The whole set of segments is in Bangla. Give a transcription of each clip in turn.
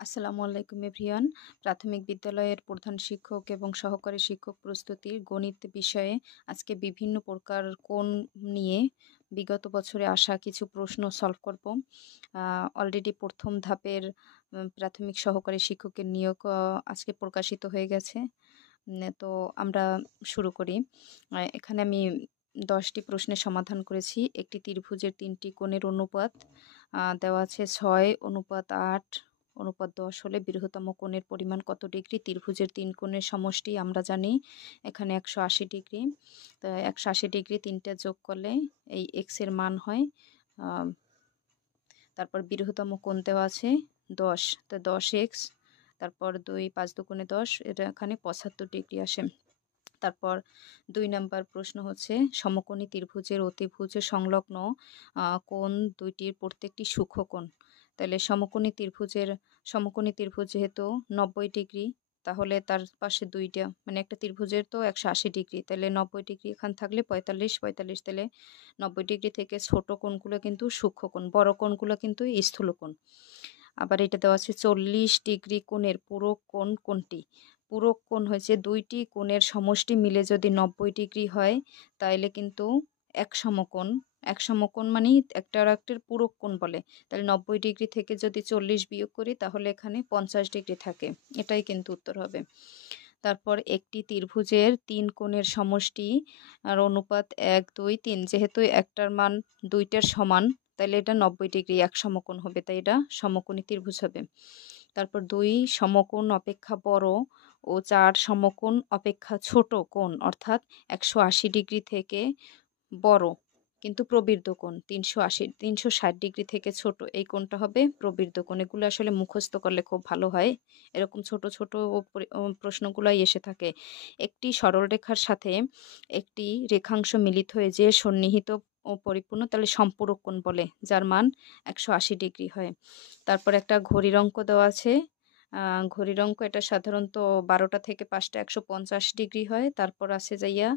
আসসালামু আলাইকুম এভরিওয়ান। প্রাথমিক বিদ্যালয়ের প্রধান শিক্ষক এবং সহকারী শিক্ষক প্রস্তুতির গণিত বিষয়ে আজকে বিভিন্ন প্রকার কোণ নিয়ে বিগত বছরে আসা কিছু প্রশ্ন সলভ করব। অলরেডি প্রথম ধাপের প্রাথমিক সহকারী শিক্ষকের নিয়োগ আজকে প্রকাশিত হয়ে গেছে। তো আমরা শুরু করি। এখানে আমি ১০টি প্রশ্নের সমাধান করেছি। একটি ত্রিভুজের ৩টি কোণের অনুপাত দেওয়া আছে ৬:৮ অনুপাত ১০ হলে বৃহত্তম কোণের পরিমাণ কত ডিগ্রি? ত্রিভুজের ৩ কোণের সমষ্টি আমরা জানি এখানে ১৮০ ডিগ্রি। তো ১৮০ ডিগ্রি ৩টা যোগ করলে এই x এর মান হয়। তারপর বৃহত্তম কোণ দেওয়া আছে ১০, তো ১০x, তারপর ২ ৫ দুগুণে ১০, এটা এখানে ৭৫ ডিগ্রি আসে। তারপর ২ নাম্বার প্রশ্ন হচ্ছে সমকোণী ত্রিভুজের অতিভুজের সংলগ্ন কোণ দুইটির প্রত্যেকটি সূক্ষ্মকোণ। তাহলে সমকোণী ত্রিভুজ যেহেতু ৯০ ডিগ্রি, তাহলে তার পাশে দুইটা মানে একটা ত্রিভুজের তো ১৮০ ডিগ্রি, তাহলে ৯০ ডিগ্রি এখানে থাকলে ৪৫, তাহলে ৯০ ডিগ্রি থেকে ছোট কোণগুলো কিন্তু সূক্ষ্মকোণ, বড় কোণগুলো কিন্তু স্থূলকোণ। আবার এটা দেওয়া আছে ৪০ ডিগ্রি কোণের পূরক কোণ কোনটি? পূরক কোণ হয়েছে দুইটি কোণের সমষ্টি মিলে যদি ৯০ ডিগ্রি হয় তাইলে কিন্তু এক সমকোণ। এক সমকোণ মানেই একটা আর একটার পূরক কোণ বলে। তাহলে ৯০ ডিগ্রি থেকে যদি ৪০ বিয়োগ করি তাহলে এখানে ৫০ ডিগ্রি থাকে। এটাই কিন্তু উত্তর হবে। তারপর একটি ত্রিভুজের ৩ কোণের সমষ্টি আর অনুপাত ১, ২, ৩, যেহেতু একটার মান দুইটার সমান তাহলে এটা ৯০ ডিগ্রি এক সমকোণ হবে, তাই এটা সমকোণী ত্রিভুজ হবে। তারপর ২ সমকোণ অপেক্ষা বড় ও ৪ সমকোণ অপেক্ষা ছোট কোণ, অর্থাৎ ১৮০ ডিগ্রি থেকে বড় কিন্তু প্রবৃদ্ধ কোণ ৩৬০ ডিগ্রি থেকে ছোট, এই কোণটা হবে প্রবৃদ্ধ কোণ। এগুলো আসলে মুখস্থ করলে খুব ভালো হয়। এরকম ছোট ছোট প্রশ্নগুলাই এসে থাকে। একটি সরলরেখার সাথে একটি রেখাংশ মিলিত হয়ে যে সন্নিহিত ও পরিপূর্ণ তাহলে সম্পূরক কোণ বলে, যার মান ১৮০ ডিগ্রি হয়। তারপর একটা ঘড়ির অঙ্ক দেওয়া আছে। ঘড়ির অঙ্ক এটা সাধারণত ১২টা থেকে ৫টা ১৫০ ডিগ্রি হয়। তারপর আছে যাইয়া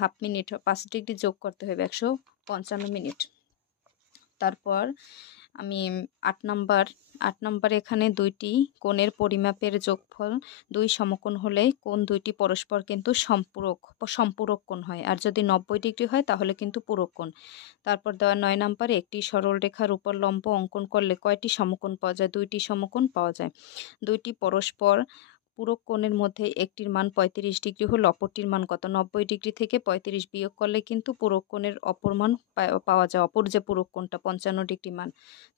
হাফ মিনিট ৫ ডিগ্রি যোগ করতে হবে ১৫৫ মিনিট। তারপর আমি ৮ নাম্বার এখানে দুইটি কোণের পরিমাপের যোগফল ২ সমকোণ হলে কোণ দুইটি পরস্পর কিন্তু সম্পূরক কোণ হয়, আর যদি ৯০ ডিগ্রি হয় তাহলে কিন্তু পূরক কোণ। তারপর দেওয়া ৯ নাম্বারে একটি সরলরেখার উপর লম্ব অঙ্কন করলে কয়টি সমকোণ পাওয়া যায়? ২টি সমকোণ পাওয়া যায়। দুইটি পরস্পর পূরক কোণের মধ্যে একটির মান ৩৫ ডিগ্রি হলে অপরটির মান কত? ৯০ ডিগ্রি থেকে ৩৫ বিয়োগ করলে কিন্তু পূরক কোণের অপর মান পাওয়া যায়, অপর যে পূরক কোণটা ৫৫ ডিগ্রি মান।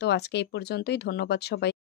তো আজকে এই পর্যন্তই। ধন্যবাদ সবাই।